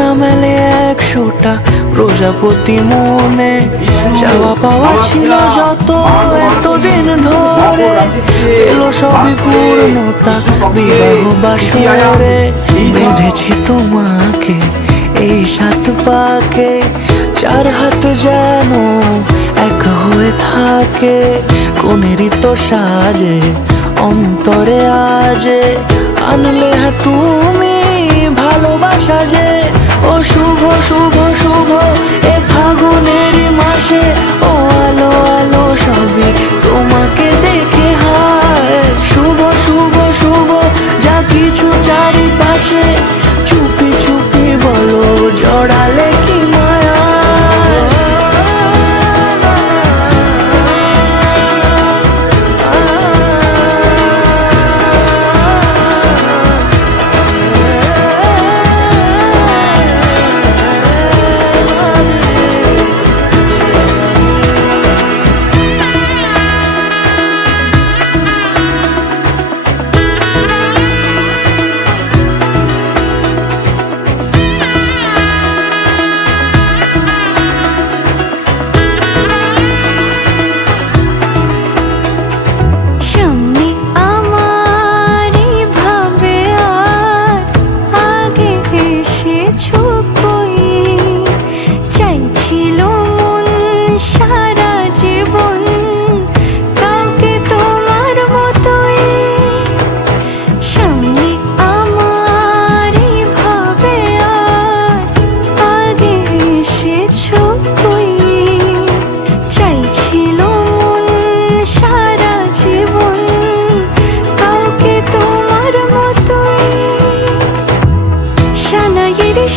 না মেলে 100টা প্রজাপতি মনে, চাওয়া পাওয়া ছিল যত এতদিন ধরে, এলো সবই পূর্ণতা বিবাহ বাসরে। বেঁধেছি তোমাকে এই 7 পাকে, 4 হাত যেন এক হয়ে থাকে। কোনেরই তো সাজে অন্তরে আজে, আনলে তুমি ভালোবাসা যে। ও শুভ শুভ শুভ এ ফাগুনেরই মাসে, ও আলো আলো সবই তোমাকে দেখে হায়। শুভ শুভ শুভ যা কিছু চারিপাশে, চুপি চুপি বলো জড়ালে কি মায়া।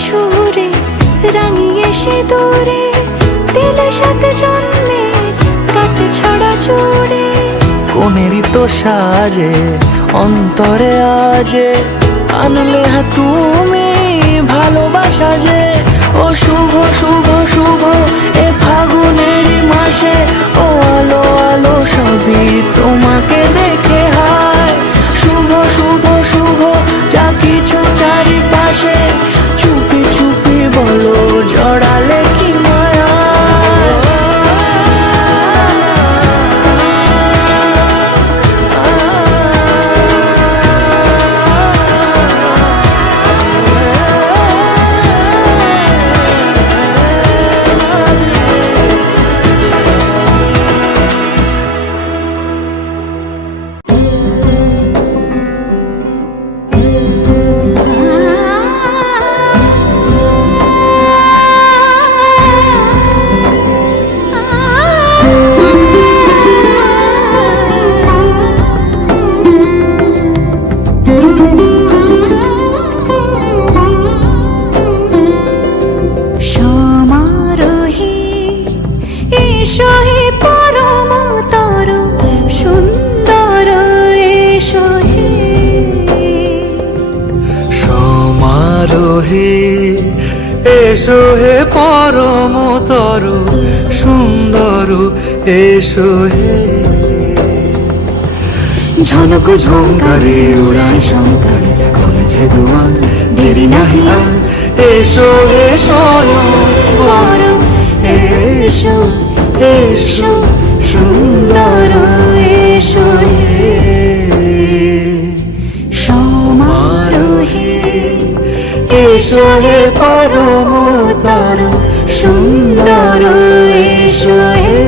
সুরে রাঙিয়ে সে দূরে, দিলে 7 জন্মের কাট ছড়া জোড়ে। কোনেরই তো সাজে অন্তরে আজে, আনলে তুমি ভালোবাসা যে। ও শুভ শুভ শুভ এ ফাগুনেরই মাসে, ও আলো আলো সবই তোমাকে দেখে হায়। শুভ শুভ শুভ যা কিছু চারিপাশে, চুপি চুপি বলো জড়ালে কি মায়া। এসো হে পরমতর সুন্দর, এসো হে। ঝনক ঝঙ্কারে উড়ায় শঙ্কারে, কমেছে দুয়ার দেরি নাহি আর। এসো হে স্বয়ং পরম, এসো এসো সুন্দর, এসো হে সমারোহে। এসো হে পরমতর সুন্দর, এসো হে।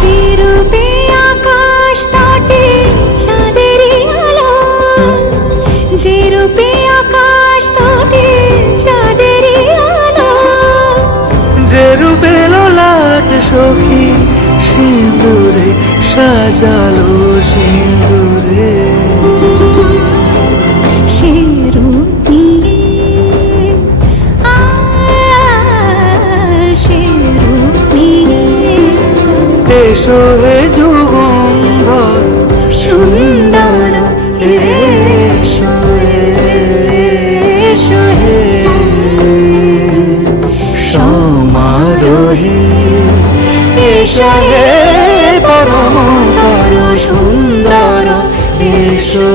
যে রূপে আকাশ তটে চাঁদেরই আলো, যে রূপে আকাশ তটে চাঁদেরই আলো, যে রূপে ললাট সখী সিঁদুরে সাজালো সিঁদুরে। সে রূপ নিয়ে সে রূপ নিয়ে, এসো হে যুগন্ধর সুন্দর, এসো এসো হে সমারোহে এসো হে পরমতর সুন্দর এসো